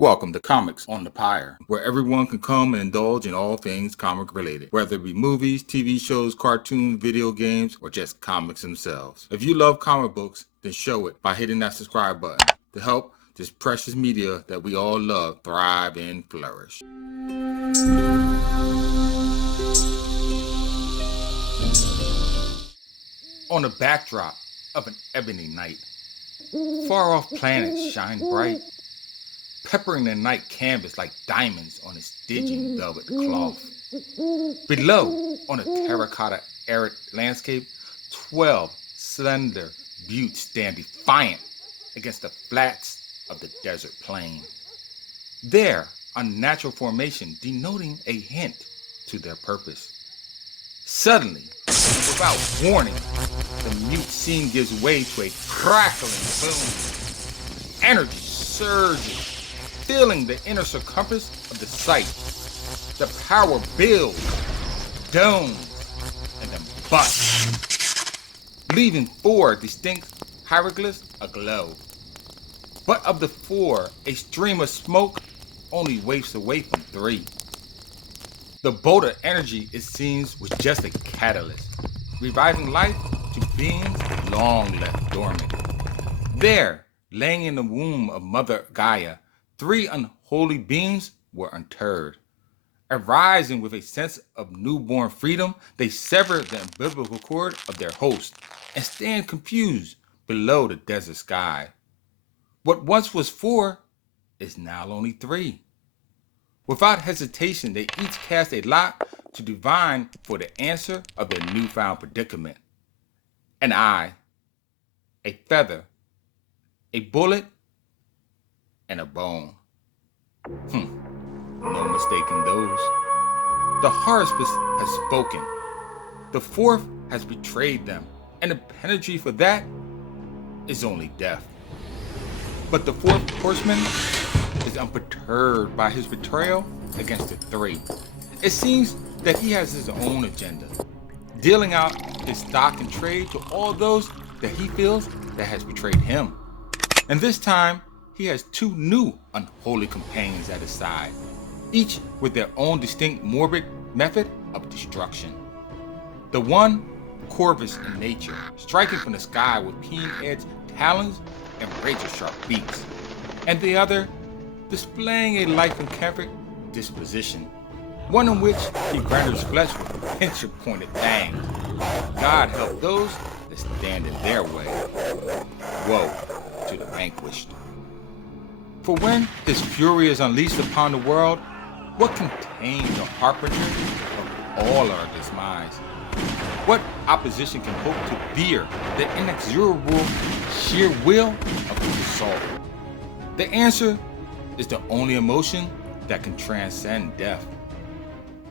Welcome to Comics on the Pyre, where everyone can come and indulge in all things comic related, whether it be movies, TV shows, cartoons, video games, or just comics themselves. If you love comic books, then show it by hitting that subscribe button to help this precious media that we all love thrive and flourish. On the backdrop of an ebony night, far-off planets shine bright, peppering the night canvas like diamonds on a Stygian velvet cloth. Below, on a terracotta arid landscape, 12 slender buttes stand defiant against the flats of the desert plain. Their unnatural formation denoting a hint to their purpose. Suddenly, without warning, the mute scene gives way to a crackling boom. Energy surges, filling the inner circumference of the site. The power builds, domes, and then busts, leaving 4 distinct hieroglyphs aglow. But of the 4, a stream of smoke only wafts away from 3. The bolt of energy, it seems, was just a catalyst, reviving life to beings long left dormant. There, laying in the womb of Mother Gaia, 3 unholy beings were interred. Arising with a sense of newborn freedom, they sever the umbilical cord of their host and stand confused below the desert sky. What once was 4 is now only 3. Without hesitation, they each cast a lot to divine for the answer of their newfound predicament. An eye, a feather, a bullet, and a bone. No mistaking those. The harvest has spoken. The 4th has betrayed them, and the penalty for that is only death. But the 4th horseman is unperturbed by his betrayal against the 3. It seems that he has his own agenda, dealing out his stock and trade to all those that he feels that has betrayed him. And this time, he has 2 new unholy companions at his side, each with their own distinct morbid method of destruction. The one, Corvus in nature, striking from the sky with keen-edged talons and razor-sharp beaks, and the other, displaying a lycanthropic disposition, one in which he grinders flesh with pincer-pointed fangs. God help those that stand in their way. Woe to the vanquished. For when his fury is unleashed upon the world, what can tame the harbinger of all our demise? What opposition can hope to veer the inexorable sheer will of his assault? The answer is the only emotion that can transcend death.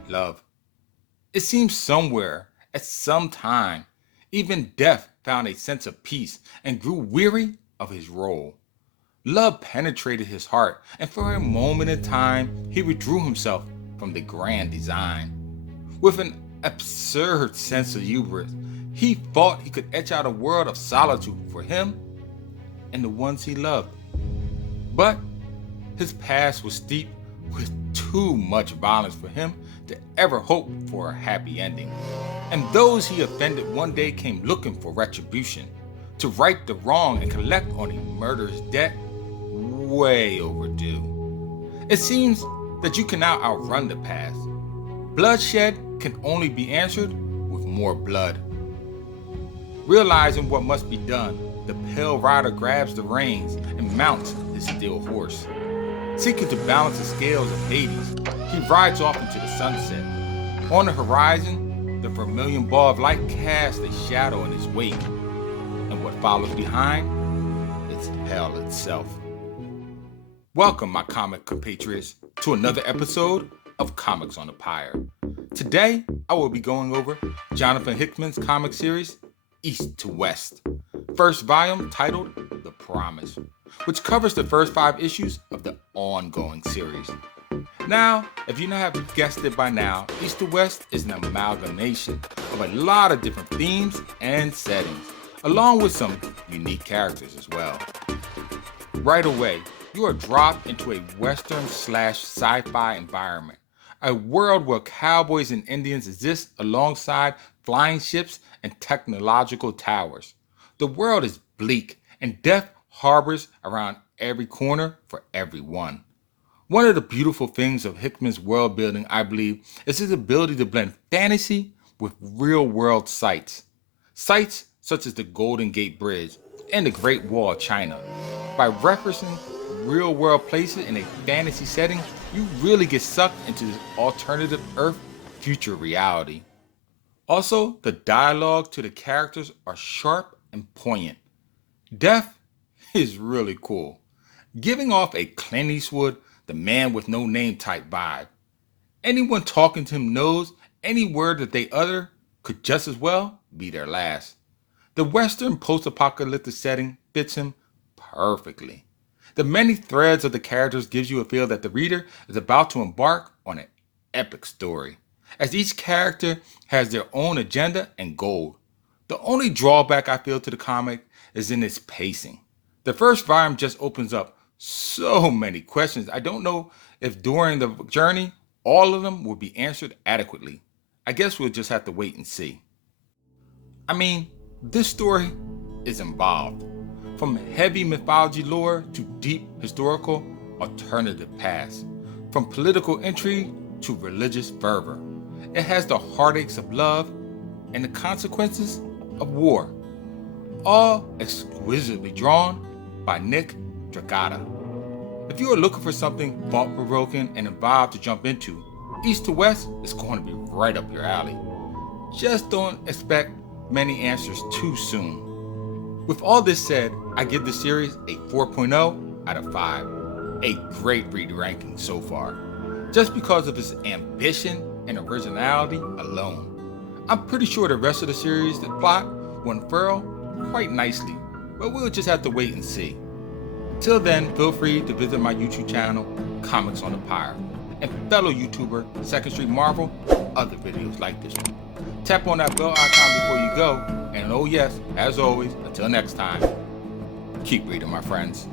Love. It seems somewhere, at some time, even death found a sense of peace and grew weary of his role. Love penetrated his heart, and for a moment in time, he withdrew himself from the grand design. With an absurd sense of hubris, he thought he could etch out a world of solitude for him and the ones he loved. But his past was steeped with too much violence for him to ever hope for a happy ending. And those he offended one day came looking for retribution, to right the wrong and collect on a murderous debt way overdue. It seems that you can now outrun the past. Bloodshed can only be answered with more blood. Realizing what must be done, the pale rider grabs the reins and mounts his steel horse. Seeking to balance the scales of Hades, he rides off into the sunset. On the horizon, the vermilion ball of light casts a shadow in his wake, and what follows behind, it's hell itself. Welcome, my comic compatriots, to another episode of Comics on the Pyre. Today, I will be going over Johnathan Hickman's comic series, East to West. First volume titled The Promise, which covers the first 5 issues of the ongoing series. Now, if you not have guessed it by now, East to West is an amalgamation of a lot of different themes and settings, along with some unique characters as well. Right away, You are dropped into a western slash sci-fi environment, a world where cowboys and Indians exist alongside flying ships and technological towers. The world is bleak and death harbors around every corner for everyone. One of the beautiful things of Hickman's world building, I believe, is his ability to blend fantasy with real world sights. Sites such as the Golden Gate Bridge and the Great Wall of China. By referencing real world places in a fantasy setting, you really get sucked into this alternative Earth future reality. Also, the dialogue to the characters are sharp and poignant. Death is really cool, giving off a Clint Eastwood, the man with no name type vibe. Anyone talking to him knows any word that they utter could just as well be their last. The Western post-apocalyptic setting fits him perfectly. The many threads of the characters gives you a feel that the reader is about to embark on an epic story, as each character has their own agenda and goal. The only drawback I feel to the comic is in its pacing. The first volume just opens up so many questions. I don't know if during the journey all of them will be answered adequately. I guess we'll just have to wait and see. I mean, this story is involved. From heavy mythology lore to deep historical alternative paths. From political intrigue to religious fervor. It has the heartaches of love and the consequences of war. All exquisitely drawn by Nick Dragata. If you are looking for something thought-provoking and involved to jump into, East to West is going to be right up your alley. Just don't expect many answers too soon. With all this said, I give the series a 4.0 out of 5. A great read ranking so far, just because of its ambition and originality alone. I'm pretty sure the rest of the series, the plot, will unfurl quite nicely, but we'll just have to wait and see. Till then, feel free to visit my YouTube channel, Comics on the Pyre, and fellow YouTuber Second Street Marvel for other videos like this one. Tap on that bell icon before you go, and oh yes, as always, until next time, keep reading, my friends.